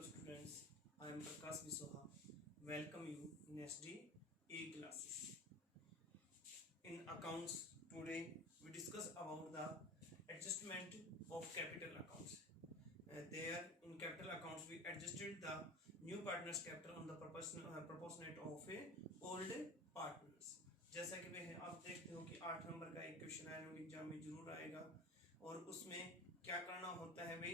Hello students, I am Prakash Bisoha. Welcome you in SDA classes. In accounts today we discuss about the adjustment of capital accounts. There in capital accounts we adjusted the new partners capital on the proportionate of a old partners. जैसा कि भाई आप देखते हो कि 8 number का एक question आया एग्जाम में जरूर आएगा और उसमें क्या करना होता है भाई,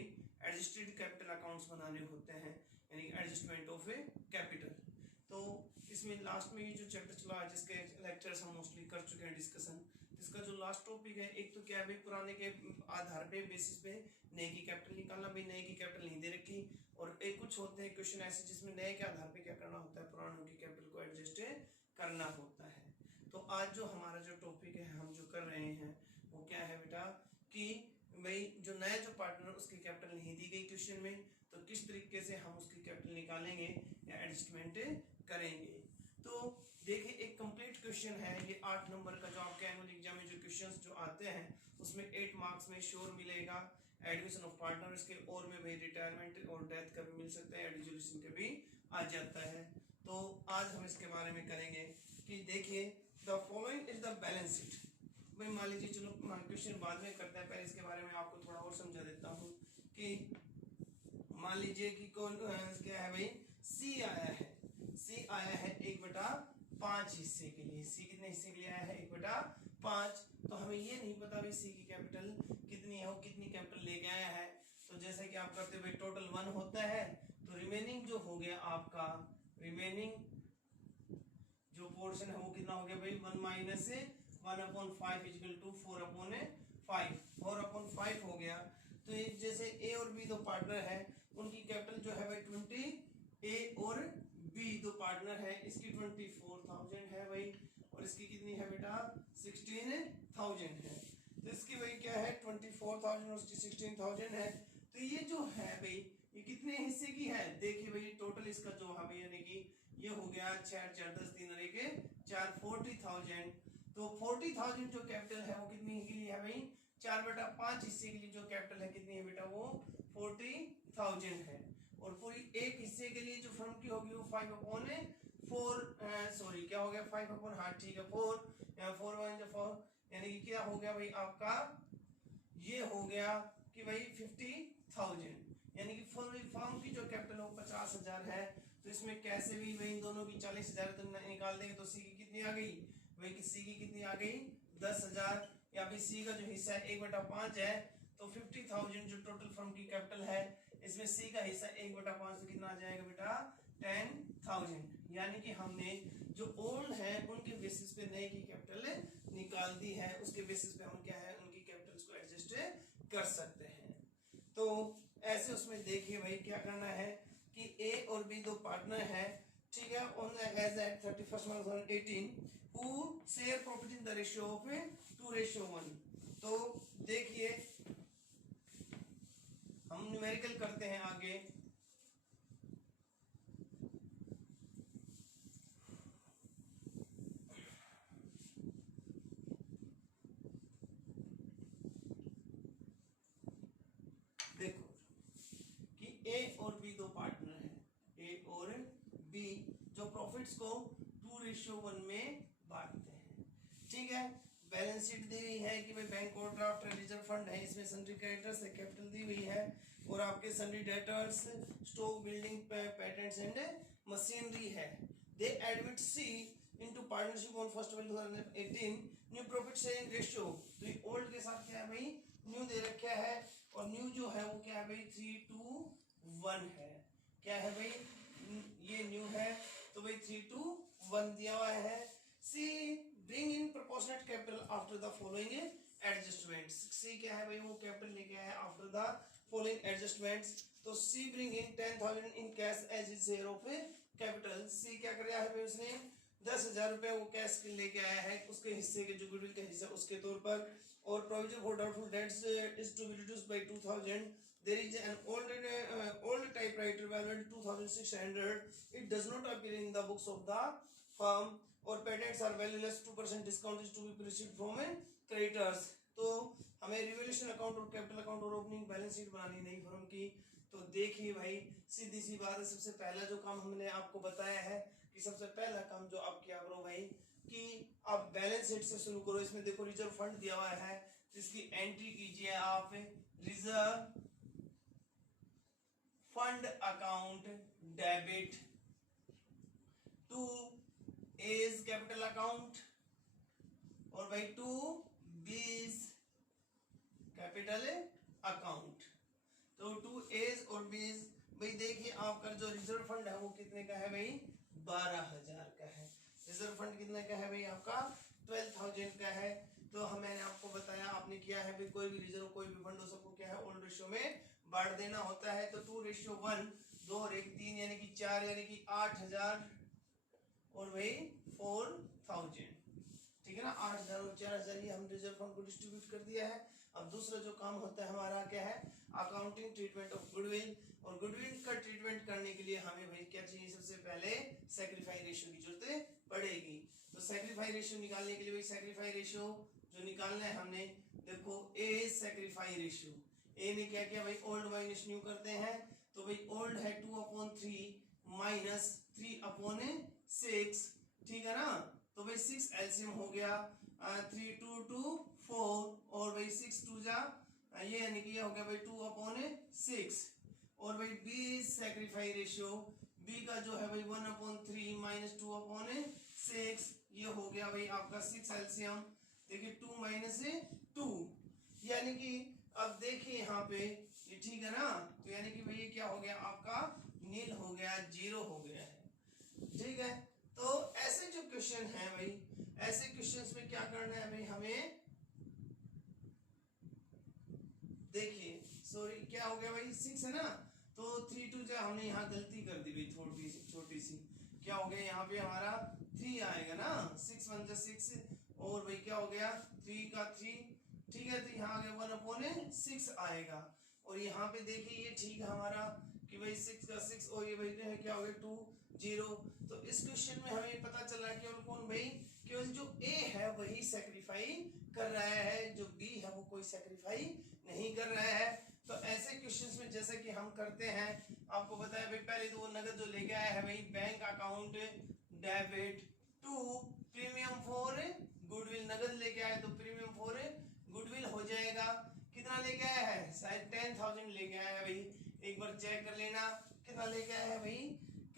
एडजस्टेड कैपिटल अकाउंट्स बनाने होते हैं, यानी एडजस्टमेंट ऑफ ए कैपिटल। तो इसमें लास्ट में ये जो चैप्टर चला है जिसके लेक्चर्स हम मोस्टली कर चुके हैं डिस्कशन, इसका जो लास्ट टॉपिक है एक तो क्या है भाई, पुराने के आधार पे बेसिस पे नए की कैपिटल निकालना। भाई नए की कैपिटल नहीं दे रखी, और एक कुछ होते हैं क्वेश्चन ऐसे जिसमें नए के आधार पे क्या करना होता है, पुरानों की कैपिटल को एडजस्ट करना होता है। तो आज जो हमारा जो टॉपिक है हम जो कर रहे हैं वो क्या है बेटा, कि भाई जो नया जो पार्टनर उसकी कैपिटल नहीं दी गई क्वेश्चन में, तो किस तरीके से हम उसकी कैपिटल निकालेंगे या एडजस्टमेंट करेंगे। तो देखिए एक कंप्लीट क्वेश्चन है ये 8 नंबर का, जो आपके एनुअल एग्जाम में जो क्वेश्चंस जो आते हैं उसमें 8 मार्क्स में श्योर मिलेगा। एडमिशन ऑफ पार्टनर इसके और में भाई रिटायरमेंट और डेथ का भी मिल सकता है, डिसोल्यूशन का भी आ जाता है। तो आज हम इसके बारे में करेंगे कि देखिए the following is the balance sheet. भाई मान लीजिए, चलो क्वेश्चन बाद में करते हैं, पहले इसके बारे में आपको थोड़ा और समझा देता हूँ कि मान लीजिए कि कौन क्या है भाई, सी आया है, सी आया है 1/5 हिस्से के लिए। सी कितने हिस्से के लिए आया है, 1/5। तो हमें ये नहीं पता भाई सी की कैपिटल कितनी है, वो कितनी कैपिटल लेके आया है। तो जैसे कि आप करते हुए टोटल 1 होता है, तो रिमेनिंग जो हो गया आपका, रिमेनिंग जो पोर्शन है वो कितना हो गया भाई, 1 माइनस 1/5 इक्वल टू 4/5। 4/5 हो गया। तो ये जैसे ए और बी दो पार्टनर है, उनकी कैपिटल जो है भाई 20, ए और बी दो पार्टनर है, इसकी 24,000 है भाई, और इसकी कितनी है बेटा, 16,000 है। तो इसकी भाई क्या है 24,000 और उसकी 16,000 है। तो ये जो है भाई ये कितने हिस्से की है, देखिए भाई टोटल इसका जो है भाई, यानी कि ये हो गया 6 4 10 3 और 1 4 40,000। तो 40,000 जो कैपिटल है वो कितनी के लिए है भाई, 4/5 हिस्से के लिए जो कैपिटल है कितनी है बेटा, वो 40,000 है। और पूरी एक हिस्से के लिए जो फर्म की होगी वो 5/4 सॉरी क्या हो गया 5/, हाँ ठीक है 4 1 4, यानी कि क्या हो गया भाई आपका, ये हो गया कि भाई 50,000, यानी कि फर्म की जो कैपिटल है वो 50,000 है। तो इसमें कैसे भी भाई इन दोनों की 40,000 तो निकाल देंगे, तो सी की कितनी आ गई भाई, सी की कितनी आ गई 10,000, या फिर सी का जो हिस्सा है 1/5 है। तो 50,000 जो टोटल फर्म की कैपिटल है, इसमें सी का हिस्सा 1/5 तो कितना आ जाएगा बेटा 10,000। यानी कि हमने जो ओल्ड है उनके बेसिस पे नए की कैपिटल निकाल दी है, उसके बेसिस पे हम क्या है उनकी कैपिटल्स को एडजस्ट कर सकते हैं। तो ऐसे उसमें देखिए भाई क्या करना है कि ए और बी दो पार्टनर है, ठीक है, on as at 31st March 2018 who share profit in the ratio of 2:1। तो देखिए हम न्यूमेरिकल करते हैं आगे। देखो कि ए और बी दो पार्टनर हैं, ए और बी जो प्रॉफिट्स को 2:1 में बांटते हैं, ठीक है। बैलेंस शीट दी हुई है कि भाई बैंक ओवरड्राफ्ट रिजर्व फंड है, इसमें सन्ड्री क्रेडिटर्स है, कैपिटल दी हुई है, और आपके sundry debtors, stock, building, patents and machinery है। They admit C into partnership on 1 April 2018। New profit sharing ratio, तो ये ओल्ड के साथ क्या है भाई न्यू दे रखा है, और न्यू जो है वो क्या है भाई 3:1 है। क्या है भाई, ये न्यू है तो भाई 3:1 दिया हुआ है। C bring in proportionate capital after the following adjustments. C क्या है भाई, वो कैपिटल लेके आया आफ्टर द फॉलोइंग एडजस्टमेंट्स। तो C bring in 10,000 in cash as his share of capital. C क्या कर रहा है भाई, उसने 10,000 रुपए वो कैश लेके आया है उसके हिस्से के, जो गुडविल का हिस्सा उसके तौर पर। और provision for doubtful debts is to be reduced by 2,000। There is an old typewriter valued 2,600. It does not appear in the books of the firm. और patents are valueless. 2% discount is to be received from creditors. तो हमें revolution account और capital account और opening balance sheet बनानी नई firm की। तो देखिए भाई सीधी सी बात है, सबसे पहला जो काम हमने आपको बताया है कि सबसे पहला काम जो आप क्या करो भाई कि आप बैलेंस शीट से शुरू करो। इसमें देखो रिजर्व फंड दिया हुआ है, इसकी एंट्री कीजिए आप reserve fund account debit to A's capital account और भाई टू बीज कैपिटल अकाउंट। तो टू एज और बीज भाई देखिए आपका जो रिजर्व फंड है वो कितने का है भाई 12,000 का है। रिजर्व फंड कितने का है भाई आपका 12,000 का है। तो मैंने आपको बताया आपने किया है भाई कोई भी रिजर्व कोई भी फंड हो सबको क्या है ओल्ड रेशियो में बांट देना होता है। तो 2:1 2 और 1 3 यानी कि 4 यानी कि 8,000 और भाई 4,000 ठीक है ना। 8,000 और 4,000 ये हम रिजर्व फंड को डिस्ट्रीब्यूट कर दिया है। अब दूसरा जो काम होता है हमारा क्या है अकाउंटिंग ट्रीटमेंट ऑफ गुडविल। और गुडविल का ट्रीटमेंट करने के लिए हमें भाई क्या चाहिए सबसे पहले सैक्रिफाई रेशियो की जरूरत पड़ेगी। तो सैक्रिफाई रेशियो निकालने के लिए भाई सैक्रिफाई रेशियो जो निकालना है हमने देखो ए सैक्रिफाई रेशियो ए में क्या क्या भाई ओल्ड माइनस न्यू करते हैं। तो भाई ओल्ड है 2/3 माइनस 3/6 ठीक है ना। तो भाई 6 एलसीएम हो गया 3 2 2 4 और भाई 6 2 जा ये यानी कि ये हो गया भाई 2/6 और भाई बी सैक्रिफाई रेशियो बी का जो है भाई 1/3 माइनस 2/6 ये हो गया भाई आपका 6 एलसीएम देखिए 2 माइनस 2 यानी कि अब देखिए यहाँ पे ये ठीक है ना। तो यानी कि भाई क्या हो गया आपका नील हो गया 0 हो गया है ठीक है। तो ऐसे जो क्वेश्चन है भाई ऐसे क्वेश्चंस में क्या करना है भाई हमें देखिए सॉरी क्या हो गया भाई 6 है ना। तो 3 2 जो हमने यहाँ गलती कर दी भाई थोड़ी सी छोटी सी क्या हो गया यहाँ पे हमारा 3 आएगा ना 6 1 6 और भाई क्या हो गया 3 का 3 ठीक है। तो यहाँ आ गया 1/6 आएगा और यहाँ पे देखिए ये ठीक है हमारा कि भाई 6 का 6 और ये भाई जो है क्या हो गया 2 0। तो इस क्वेश्चन में हमें पता चला केवल कौन भाई केवल जो ए है वही सैक्रिफाई कर रहा है जो बी है वो कोई सैक्रिफाई नहीं कर रहा है। तो ऐसे क्वेश्चंस में जैसे कि हम करते हैं आपको बताया भाई पहले तो वो नगद जो लेके आया है भाई bank account debit to premium for goodwill नगद लेके आए तो प्रीमियम फॉर गुडविल हो जाएगा। कितना लेके आया है शायद 10,000 लेके आया है भाई एक बार चेक कर लेना कितना लेके आया है भाई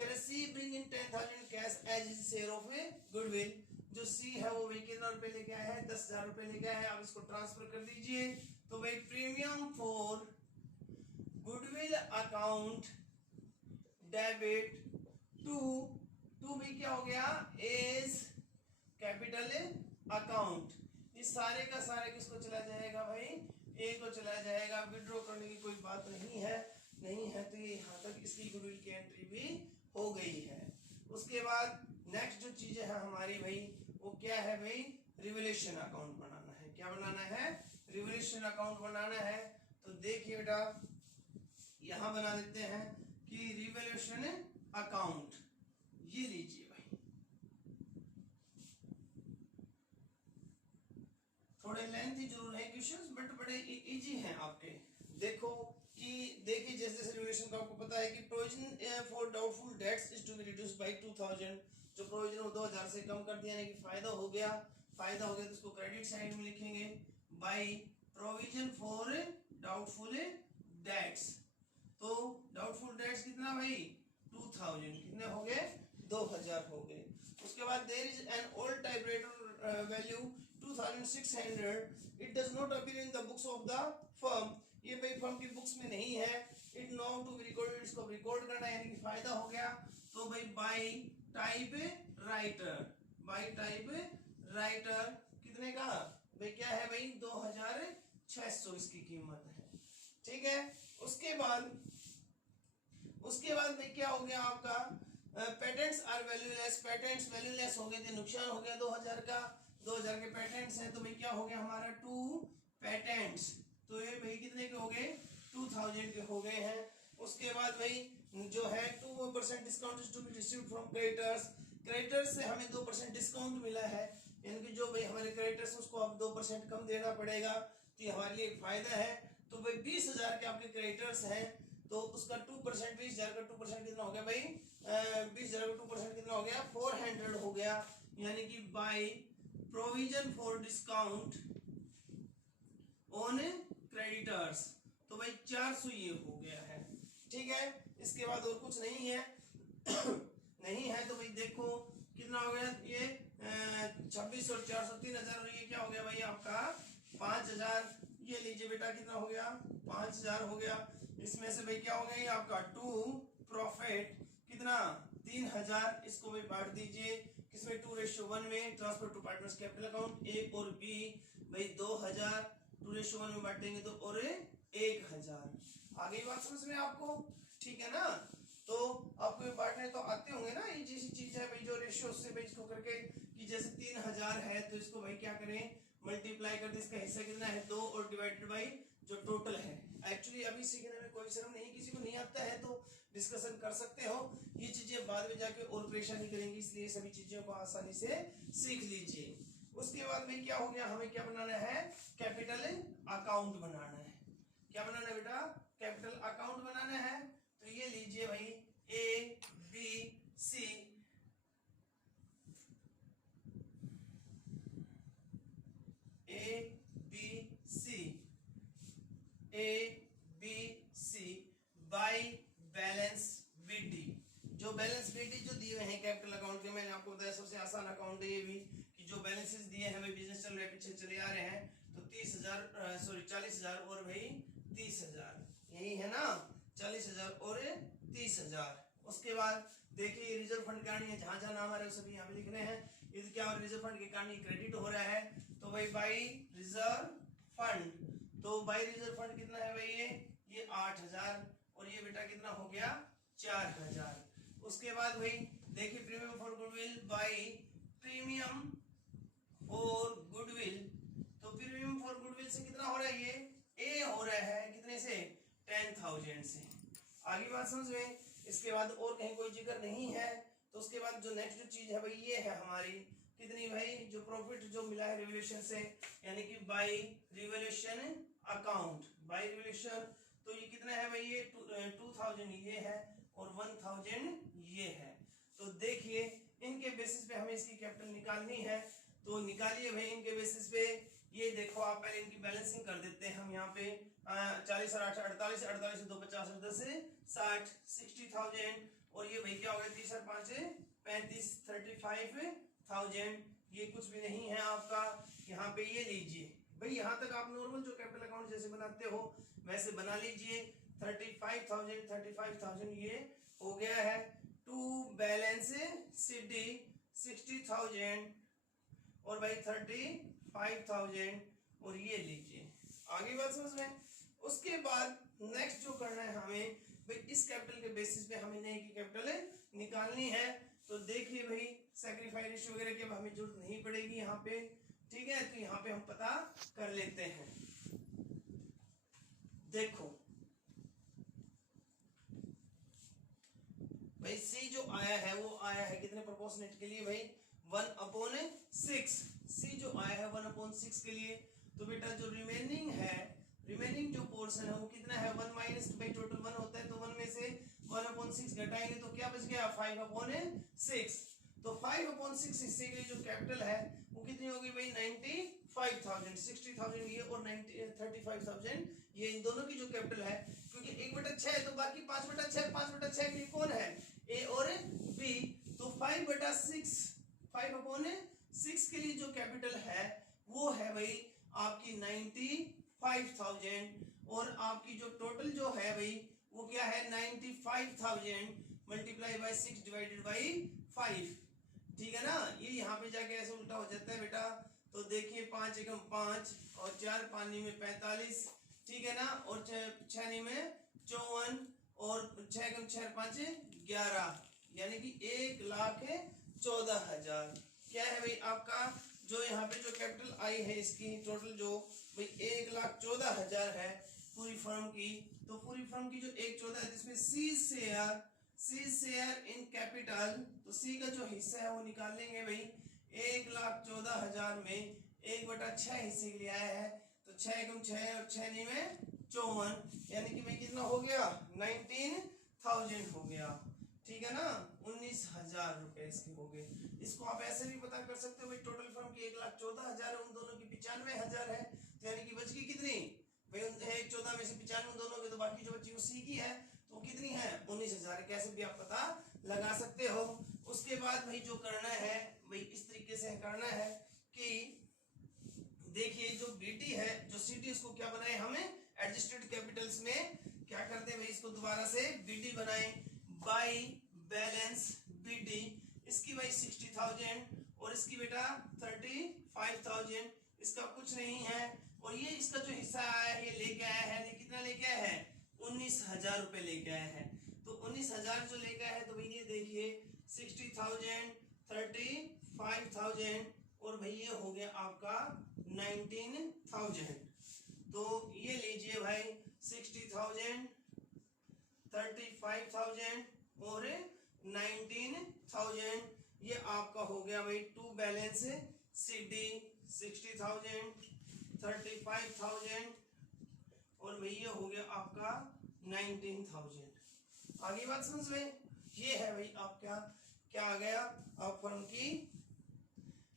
कैसी bring in 10,000 cash as his share of goodwill. जो सी है वो भाई कितना रुपए लेके आया है 10,000 रुपए लेके आया है। अब इसको ट्रांसफर कर दीजिए तो भाई premium for goodwill account debit to भी क्या हो गया एज कैपिटल अकाउंट। ये सारे का सारे किसको चला जाएगा भाई ए को चला जाएगा। विड्रॉ करने की कोई बात नहीं है तो ये यहाँ तक इसकी गुडविल की एंट्री भी हो गई है। उसके बाद नेक्स्ट जो चीजें हैं हमारी भाई वो क्या है भाई रिवैल्यूएशन अकाउंट बनाना है। क्या बनाना है रिवैल्यूएशन अकाउंट बनाना है। तो देखिए बेटा यहां बना देते हैं कि रिवैल्यूएशन अकाउंट ये लीजिए भाई थोड़े लेंथी जरूर है क्वेश्चंस बट बड़े इजी हैं आपके। देखो कि देखिए जैसे रिवैल्यूएशन का आपको पता है कि provision for doubtful debts is to be reduced by 2000 जो प्रोविजन हो 2000 से कम कर दिया यानी कि फायदा हो गया तो इसको क्रेडिट साइड में लिखेंगे by provision for doubtful dates. तो डाउटफुल डेट्स कितना भाई 2000 कितने हो गए 2000 हो गए। उसके बाद there is an old typewriter value 2600 it does not appear in the books of the firm. ये भाई फर्म की बुक्स में नहीं है। It now to be recorded इसको रिकॉर्ड करना है यानी कि फायदा हो गया। तो भाई बाय टाइप राइटर कितने का भाई क्या है भाई 2600 इसकी कीमत है ठीक है। उसके बाद भाई क्या हो गया आपका patents are valueless patents valueless हो गए थे नुकसान हो गया 2000 का 2000 के पेटेंट्स हैं। तो भाई क्या हो गया हमारा 2 पेटेंट्स तो ये भाई कितने के हो गए 2000 के हो गए हैं। उसके बाद भाई जो है 2% discount is to be received from creditors से हमें 2% डिस्काउंट मिला है यानी कि जो भाई हमारे क्रेडिटर्स उसको अब 2% कम देना पड़ेगा तो ये हमारे लिए फायदा है। तो भाई 20,000 के आपके क्रेडिटर्स हैं तो उसका 2%, 20,000 का 2% कितना हो गया भाई, 20,000 का 2% कितना हो गया, 400 हो गया। यानी कि by provision for discount on creditors, तो भाई 400 ये हो गया है। ठीक है, इसके बाद और कुछ नहीं है नहीं है तो भाई देखो कितना हो गया ये 26 और 400 3,000, और ये क्या हो गया भाई आपका 5,000। ये लीजिए बेटा कितना हो गया 5,000 हो गया। इसमें से भाई क्या हो गया ये आपका टू प्रॉफिट कितना 3,000, इसको भी बांट दीजिए किसमें 2:1 में, transfer to partners capital account. A और बी भाई 2,000 2:1 में बांटेंगे तो और 1,000। आगे बात समझ में आपको, ठीक है ना। तो आपको ये बांटने तो आते होंगे ना, ये जैसी चीज है भाई जो रेशियो से भाई इसको करके कि जैसे 3,000 है तो इसको भाई क्या करें मल्टीप्लाई कर दे, इसका हिस्सा कितना है 2 और डिवाइडेड बाई जो टोटल है। एक्चुअली अभी सीखने में कोई शर्म नहीं, किसी को नहीं आता है तो डिस्कशन कर सकते हो, ये चीजें बाद में जाके और परेशानी करेंगी, इसलिए सभी चीजों को आसानी से सीख लीजिए। उसके बाद में क्या हो गया, हमें क्या बनाना है कैपिटल अकाउंट बनाना है। क्या बनाना है बेटा, कैपिटल अकाउंट बनाना है। तो ये लीजिए भाई A B C, A B C, A B C by balance BD. जो बैलेंस बीडी जो दिए हैं कैपिटल अकाउंट के, मैंने आपको बताया सबसे आसान अकाउंट है ये भी, कि जो बैलेंसेस दिए हैं भाई बिजनेस चल रहा है पीछे चले आ रहे हैं, तो 40,000 और भाई 30,000, यही है ना 40,000 और 30,000। उसके बाद देखिए रिजर्व फंड कहानी है, जहां जहां नाम आ रहे हैं सभी यहाँ पे लिखने हैं। इस क्या रिजर्व फंड की कहानी क्रेडिट हो रहा है, तो भाई बाई रिजर्व फंड, तो बाई रिजर्व फंड कितना है भाई ये 8,000, और ये बेटा कितना हो गया 4,000। उसके बाद भाई देखिए premium for goodwill by premium for goodwill, तो प्रीमियम फॉर गुडविल से कितना हो रहा है ये ए हो रहा है कितने से 10,000 से। आगे बात समझ में। इसके बाद और कहीं कोई जिक्र नहीं है, तो उसके बाद जो नेक्स्ट चीज है भाई ये है हमारी कितनी भाई जो प्रॉफिट जो मिला है रिवैल्यूएशन से, यानी कि by revaluation account, by revaluation, तो ये कितना है भाई ये 2,000 ये है और 1,000 ये है। तो देखिए इनके बेसिस पे हमें इसकी कैपिटल निकालनी है, तो निकालिए भाई इनके बेसिस पे। ये देखो आप पहले इनकी बैलेंसिंग कर देते हैं हम यहाँ पे 40 और 8 48, 48 2 50 और 10 60, 60,000, और ये भाई क्या हो गया 30 और 5 35, 35,000। ये कुछ भी नहीं है आपका, यहाँ पे ये लीजिए भाई, यहाँ तक आप नॉर्मल जो कैपिटल अकाउंट जैसे बनाते हो वैसे बना लीजिए। 35,000 ये हो गया है। टू बैलेंस सीडी 60,000 और भाई 35,000, और ये लीजिए। आगे बात समझ में। उसके बाद नेक्स्ट जो करना है हमें भाई इस कैपिटल के बेसिस पे हमें नई की कैपिटल निकालनी है। तो देखिए भाई सैक्रिफाइस रेशियो वगैरह की हमें जरूरत नहीं पड़ेगी यहाँ पे, ठीक है। तो यहाँ पे हम पता कर लेते हैं। देखो भाई सी जो आया है वो आया है कितने प्रोपोर्शनेट के लिए भाई 1/6। सी जो आया है 1/6 के लिए, तो बेटा जो रिमेनिंग है, रिमेनिंग जो पोर्शन है वो कितना है 1 माइनस भाई टोटल 1 होता है, तो 1 में से 1/6 घटाएंगे तो क्या बच गया 5/6। तो 5/6 हिस्से के लिए जो कैपिटल है वो कितनी होगी भाई 95,000, 60,000 ये और 35,000 ये, इन दोनों की जो कैपिटल है, क्योंकि 1/6 है तो बाकी 5/6, 5/6 के लिए कौन है ए और बी, तो 5/6 के लिए जो कैपिटल है वो है भाई आपकी 95,000, और आपकी जो टोटल जो है भाई वो क्या है 95,000 मल्टीप्लाई बाय 6 डिवाइडेड बाय 5, ठीक है ना। ये यहाँ पे जाके ऐसे उल्टा हो जाता है बेटा, तो देखिए 5 एकम 5 और 4 पानी में 45, ठीक है ना, और 6 में 54 और 6 एकम 6 5 11, यानी कि 1,14,000 क्या है भाई आपका जो यहाँ पे जो कैपिटल आई है इसकी टोटल जो भाई 1,14,000 है पूरी फर्म की। तो पूरी फर्म की जो 1,14,000 है जिसमें सी शेयर इन कैपिटल, तो सी का जो हिस्सा है वो निकाल लेंगे भाई 1,14,000 में 1/6 हिस्से के लिए आया है, तो 6 एकम 6 और 6 में 54, यानी कि भाई कितना हो गया 19,000 हो गया, ठीक है ना, 19,000 रुपए इसके हो गए। इसको आप ऐसे भी पता कर सकते हो भाई टोटल फर्म की 1,14,000 है, उन दोनों की 95,000 है, तो यानी कि बच गई कितनी भाई 1,14 में से 95 दोनों के, तो बाकी जो बची वो सी की है, तो कितनी है 19,000, कैसे भी आप पता लगा सकते हो। उसके बाद भाई जो करना है भाई इस तरीके से करना है कि देखिए जो बीटी है जो सीटी उसको क्या बनाए हमें एडजस्टेड कैपिटल्स में क्या करते हैं भाई इसको दोबारा से बीटी बनाए बाई बैलेंस बीटी, इसकी भाई 60,000 और इसकी बेटा 35,000, इसका कुछ नहीं है, और ये इसका जो हिस्सा आया है ये लेके आया है, ये कितना लेके आया है 19,000 रुपए लेके आया है, तो 19,000 जो लेके आया है, तो भाई ये देखिए 60,000 35,000 और भाई ये हो गया आपका 19,000, तो ये लीजिए भाई 60,000 35,000 और 19,000, ये आपका हो गया भाई टू बैलेंस सीडी 60,000 35,000 और भाई ये हो गया आपका 19,000। आगे बात समझ में, ये है भाई आपका क्या आ गया आप फर्म की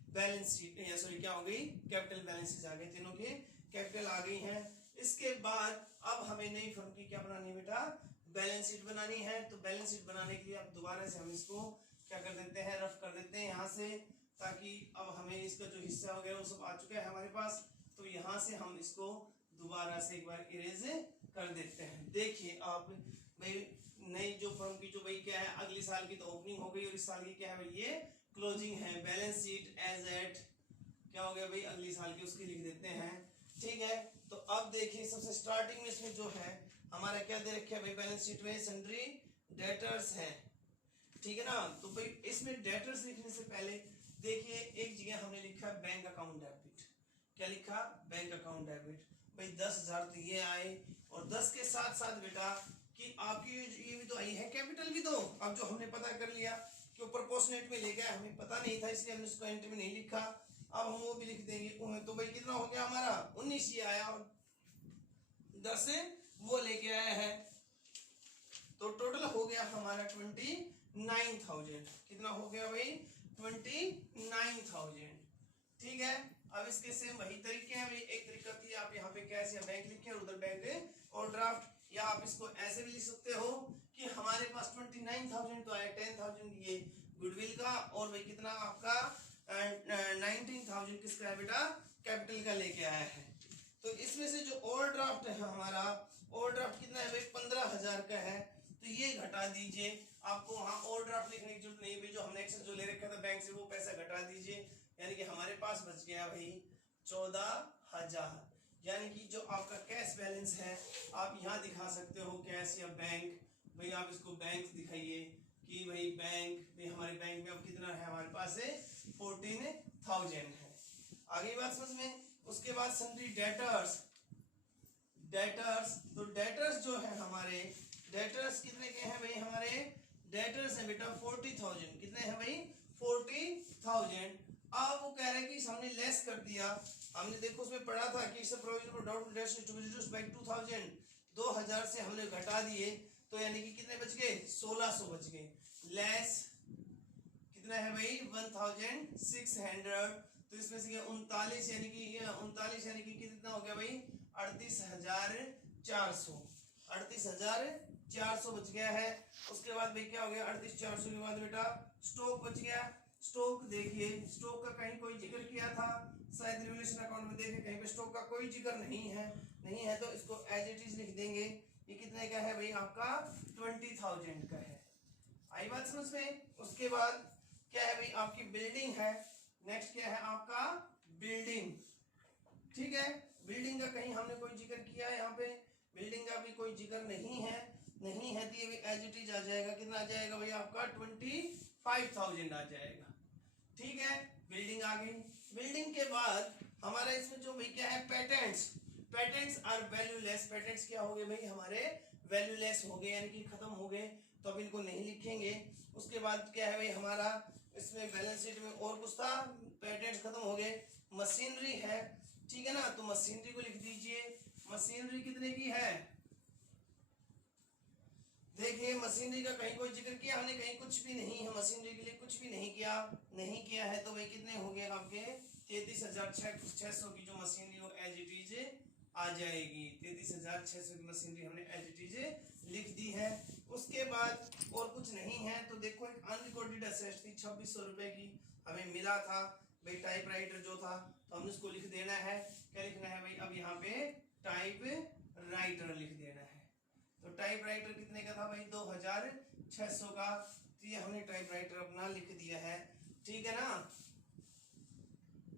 बैलेंस शीट, या सॉरी क्या हो गई कैपिटल बैलेंसेस आ गए, तीनों के कैपिटल आ गई हैं। इसके बाद अब हमें नई फर्म की क्या बनानी है बेटा बैलेंस शीट बनानी है, तो बैलेंस शीट बनाने के लिए अब दोबारा से हम इसको क्या कर देते हैं रफ कर देते हैं यहाँ से, ताकि अब हमें इसका जो हिस्सा वगैरह वो सब आ चुका है हमारे पास, तो यहाँ से हम इसको दोबारा से एक बार इरेज कर देते हैं। देखिए आप भाई नई जो फर्म की जो भाई क्या है अगली साल की तो ओपनिंग हो गई और इस साल की क्या है भाई ये क्लोजिंग है, बैलेंस शीट एज एट क्या हो गया भाई अगली साल की उसकी लिख देते हैं, ठीक है। तो अब देखिए सबसे स्टार्टिंग में इसमें जो है हमारा क्या दे रखा है भाई बैलेंस शीट में सन्ड्री डेटर्स है, ठीक है ना, तो भाई इसमें डेटर्स लिखने से पहले देखिए एक जगह हमने लिखा है बैंक अकाउंट डेबिट, क्या लिखा बैंक अकाउंट डेबिट, भाई 10,000 तो ये आए और 10 के साथ साथ बेटा कि आपकी ये भी तो आई है कैपिटल भी, तो अब जो हमने पता कर लिया कि प्रोपोर्शनेट में ले गया हमें पता नहीं था इसलिए हमने उसको एंट्री में नहीं लिखा, अब हम वो भी लिख देंगे, तो भाई कितना हो गया हमारा 19 ये आया और 10 वो लेके आया है, तो टोटल हो गया हमारा 29,000, कितना हो गया भाई 29,000, ठीक है। अब इसके सेम वही तरीके हैं, एक तरीका थी आप यहाँ पे कैसे बैंक लिखे और उधर बैंक और ड्राफ्ट, या आप इसको ऐसे भी लिख सकते हो कि हमारे पास 29,000 तो आया 10,000 ये गुडविल का और भाई कितना आपका 19,000 किसका है बेटा कैपिटल का लेके आया है, तो इसमें से जो ओवर ड्राफ्ट है हमारा ओवर ड्राफ्ट कितना है भाई 15,000 का है, तो ये घटा दीजिए, आपको वहां ओवर ड्राफ्ट लिखने की जरूरत नहीं है, जो हमने एक्सेस जो ले रखा था बैंक से वो पैसा घटा दीजिए, यानी कि हमारे पास बच गया भाई 14,000, यानी कि जो आपका कैश बैलेंस है आप यहाँ दिखा सकते हो कैश या बैंक, भाई आप इसको बैंक दिखाइए कि भाई बैंक भाई हमारे बैंक में अब कितना है हमारे पास है 14,000 है। आगे बात समझ में, उसके बाद सन्ड्री डेटर्स, डेटर्स तो डेटर्स जो है हमारे डेटर्स कितने के हैं भाई हमारे डेटर्स है बेटा 40,000, कितने हैं भाई 40,000। अब वो कह रहे हैं कि हमने लेस कर दिया, हमने देखो उसमें पढ़ा था कि इस provision for doubtful debts to be reduced by 2,000 से हमने घटा दिए, तो यानी कि कितने बच गए 1,600 बच गए, लेस कितना है भाई 1,600, तो इसमें से 39 यानी कि 39 यानी कि कितना हो गया भाई 38,400, 38,400 बच गया है। उसके बाद भाई क्या हो गया 38,400 के बाद बेटा स्टॉक बच गया, स्टॉक देखिए स्टॉक का कहीं कोई जिक्र किया था शायद रिवोल्यूशन अकाउंट में, देखे कहीं पे स्टॉक का कोई जिक्र नहीं है तो इसको एज इट इज लिख देंगे, ये कितने का है भाई आपका 20,000 का है। आई बात समझ में, उसके बाद क्या है भाई आपकी बिल्डिंग है, नेक्स्ट क्या है आपका बिल्डिंग, ठीक है, बिल्डिंग का कहीं हमने कोई जिक्र किया है यहाँ पे, बिल्डिंग का भी कोई जिक्र नहीं है तो ये भी एज इट इज आ जाएगा, कितना आ जाएगा भाई आपका 25,000 आ जाएगा, ठीक है। बिल्डिंग आ गई, बिल्डिंग के बाद हमारा इसमें जो भाई क्या है पेटेंट्स आर वैल्यूलेस, पेटेंट्स क्या हो गए भाई हमारे वैल्यूलेस हो गए यानी कि खत्म हो गए, तो अब इनको नहीं लिखेंगे। उसके बाद क्या है भाई हमारा इसमें बैलेंस शीट में और कुछ था, पेटेंट्स खत्म हो गए, मशीनरी है, ठीक है ना, तो मशीनरी को लिख दीजिए, मशीनरी कितने की है? देखिए मशीनरी का कहीं कोई जिक्र किया हमने, कहीं कुछ भी नहीं है, मशीनरी के लिए कुछ भी नहीं किया है। तो भाई कितने हो गए आपके 33,600 की जो मशीनरी वो एज इट इज आ जाएगी। 33,600 की मशीनरी हमने एज इट इज लिख दी है। उसके बाद और कुछ नहीं है। तो देखो एक अनरिकॉर्डेड असेट थी 2600 रुपए की हमें मिला था भाई, टाइपराइटर जो था, तो हमने उसको लिख देना है। क्या लिखना है भाई? अब यहाँ पे टाइप राइटर लिख देना है। तो टाइपराइटर कितने का था भाई? 2600 का। तो ये हमने टाइपराइटर अपना लिख दिया है, ठीक है ना।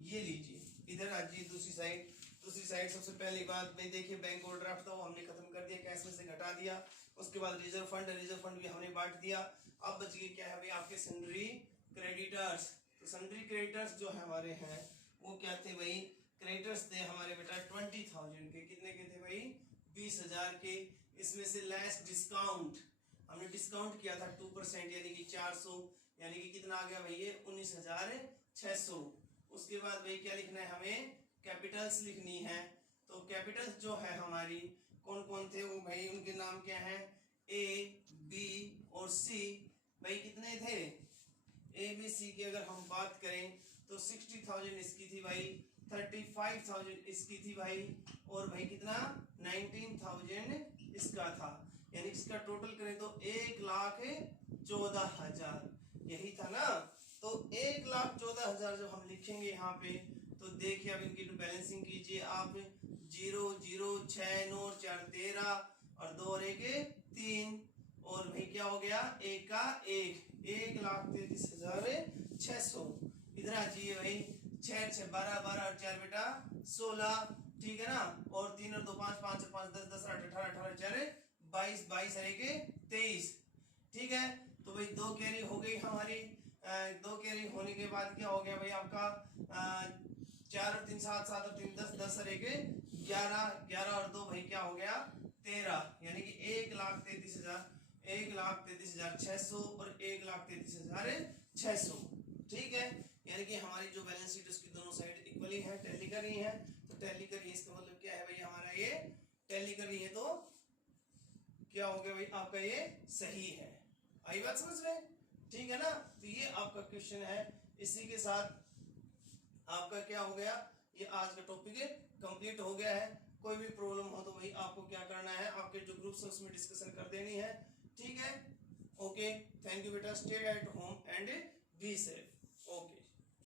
ये लीजिए इधर आ जाइए दूसरी साइड। सबसे पहली बात भाई देखिए बैंक ओवरड्राफ्ट था वो हमने खत्म कर दिया, कैश में से घटा दिया। उसके बाद रिजर्व फंड भी हमने बांट दिया। अब बच गए क्या है भाई आपके सन्ड्री क्रेडिटर्स। तो सन्ड्री क्रेडिटर्स जो हमारे हैं वो क्या थे भाई? क्रेडिटर्स थे हमारे बेटा 20,000 के। कितने के थे भाई? 20,000 के। इसमें से लेस डिस्काउंट, हमने डिस्काउंट किया था 2% यानी कि 400, यानी कि कितना आ गया भाई? ये 19,600। उसके बाद भाई क्या लिखना है हमें? कैपिटल्स लिखनी है। तो कैपिटल्स जो है हमारी कौन कौन थे वो भाई? उनके नाम क्या है? ए, बी और सी। भाई कितने थे? ए बी सी की अगर हम बात करें तो 60,000 इसकी थी भाई, 35,000 इसकी थी भाई, और भाई कितना 19,000 इसका था। यानी इसका टोटल करें तो 1,14,000 यही था ना। तो 1,14,000 जब हम लिखेंगे यहाँ पे तो देखिए अब इनकी बैलेंसिंग कीजिए आप। 0 0 6 9 4 13 और 2 और 1 3 और भाई क्या हो गया? 1 का 1,33,600। इधर आ जाइए भाई, 6 6 12 12 और 4 बेटा 16, ठीक है ना। और 3 और 2 5 5 और 5 10 10 8 18 18 4 22 22 और 1 23, ठीक है। तो भाई 2 कैरी हो गई हमारी। 2 कैरी होने के बाद क्या हो गया भाई आपका? 4 और 3 7 7 और 3 10 10 और 1 11 11 और 2 भाई क्या हो गया? 13, यानी कि 1,33,600 और 1,33,600, ठीक है। यानी कि हमारी जो बैलेंस शीट उसकी दोनों साइड इक्वली है, टैली कर रही है। तो टैली कर रही है इसका मतलब क्या है भाई? हमारा ये टैली कर रही है तो क्या हो गया भाई आपका? ये सही है। आई बात समझ रहे? ठीक है ना। तो ये आपका क्वेश्चन है। इसी के साथ आपका क्या हो गया? ये आज का टॉपिक कंप्लीट हो गया है। कोई भी प्रॉब्लम हो तो भाई आपको क्या करना है? आपके जो ग्रुप्स है उसमें डिस्कशन कर देनी है, ठीक है। ओके, थैंक यू बेटा। Stay at home and be safe. Okay.